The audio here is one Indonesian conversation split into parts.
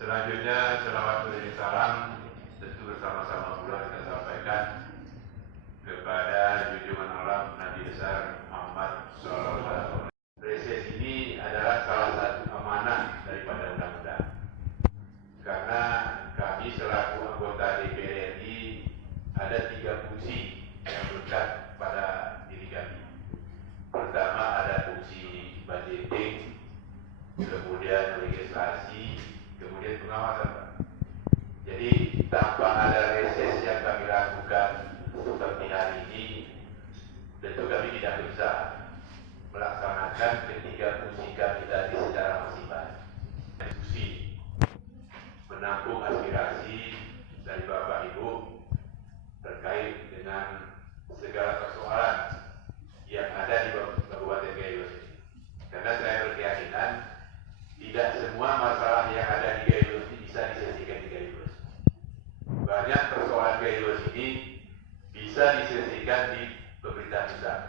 Selanjutnya, selawat beriring salam tentu bersama-sama pula kita sampaikan kepada junjungan alam Nabi besar Muhammad SAW. Reses ini adalah salah satu amanah daripada undang-undang. Karena kami selaku anggota DPR RI ada 3 fungsi yang melekat pada diri kami. Pertama ada fungsi budgeting, kemudian legislasi, kemudian pengawasan. Jadi tanpa ada reses yang kami lakukan seperti hari ini, tentu kami tidak bisa melaksanakan ketiga fungsi kami tadi secara maksimal. Fungsi menampung aspirasi dari Bapak Ibu terkait dengan segala persoalan yang ada di Kabupaten Gayus ini. Karena saya berkeyakinan tidak semua masalah yang ada di Gayus ini bisa diselesaikan di Gayus. Banyak persoalan Gayus ini bisa diselesaikan di pemerintah pusat.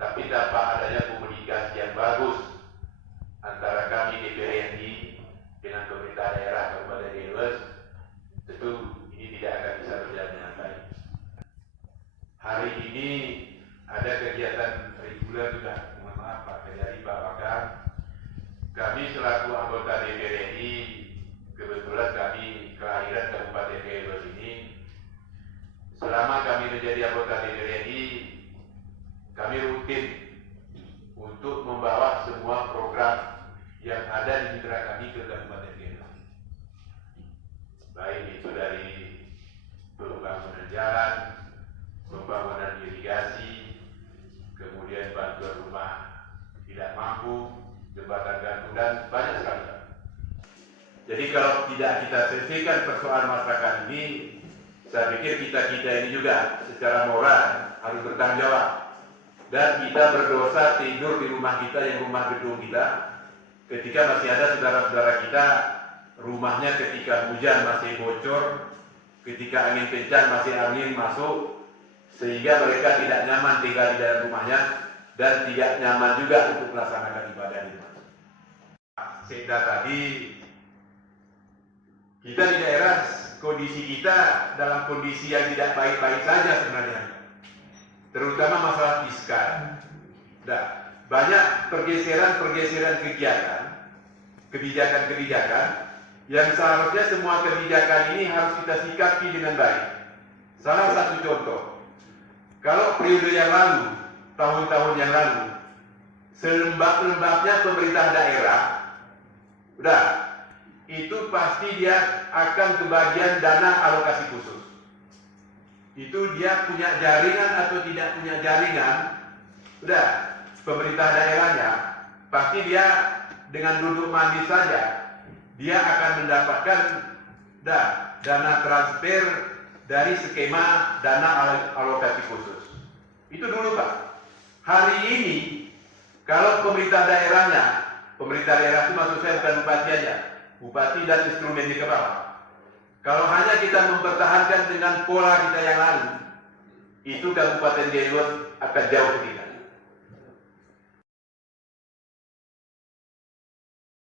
Tapi tanpa adanya komunikasi yang bagus antara kami DPR RI dengan pemerintah daerah Kabupaten Gayus, tentu ini tidak akan bisa berjalan dengan baik. Hari ini ada kegiatan reguler juga, mohon maaf Pak Kejari, Pak Bakar. Kami selaku anggota DPR RI, kebetulan kami kelahiran Kabupaten Gayus ini. Selama kami menjadi anggota DPR RI, kami rutin untuk membawa semua program yang ada di mitra kami ke Kabupaten Gayus. Baik itu dari pembangunan jalan, pembangunan irigasi, kemudian bantuan rumah tidak mampu, jembatan gantung, dan banyak sekali. Jadi kalau tidak kita selesaikan persoalan masyarakat ini, saya pikir kita ini juga secara moral harus bertanggung jawab. Dan kita berdosa tidur di rumah kita yang rumah gedung kita, ketika masih ada saudara-saudara kita rumahnya ketika hujan masih bocor, ketika angin kencang masih angin masuk, sehingga mereka tidak nyaman tinggal di dalam rumahnya dan tidak nyaman juga untuk melaksanakan ibadah di rumah. Sekda tadi, kita di daerah kondisi kita dalam kondisi yang tidak baik-baik saja sebenarnya, terutama masalah fiskal. Nah, banyak pergeseran kebijakan yang seharusnya semua kebijakan ini harus kita sikapi dengan baik. Salah satu contoh, kalau periode yang lalu, tahun-tahun yang lalu, selembab-lembabnya pemerintah daerah, itu pasti dia akan kebagian dana alokasi khusus. Itu dia punya jaringan atau tidak punya jaringan, pemerintah daerahnya pasti dia dengan duduk manis saja dia akan mendapatkan dana transfer dari skema dana alokasi khusus. Itu dulu Pak. Hari ini kalau pemerintah daerah itu maksud saya bukan bupati aja, bupati dan instrumennya ke bawah. Kalau hanya kita mempertahankan dengan pola kita yang lalu, itu Kabupaten Gayus akan jauh ketinggalan.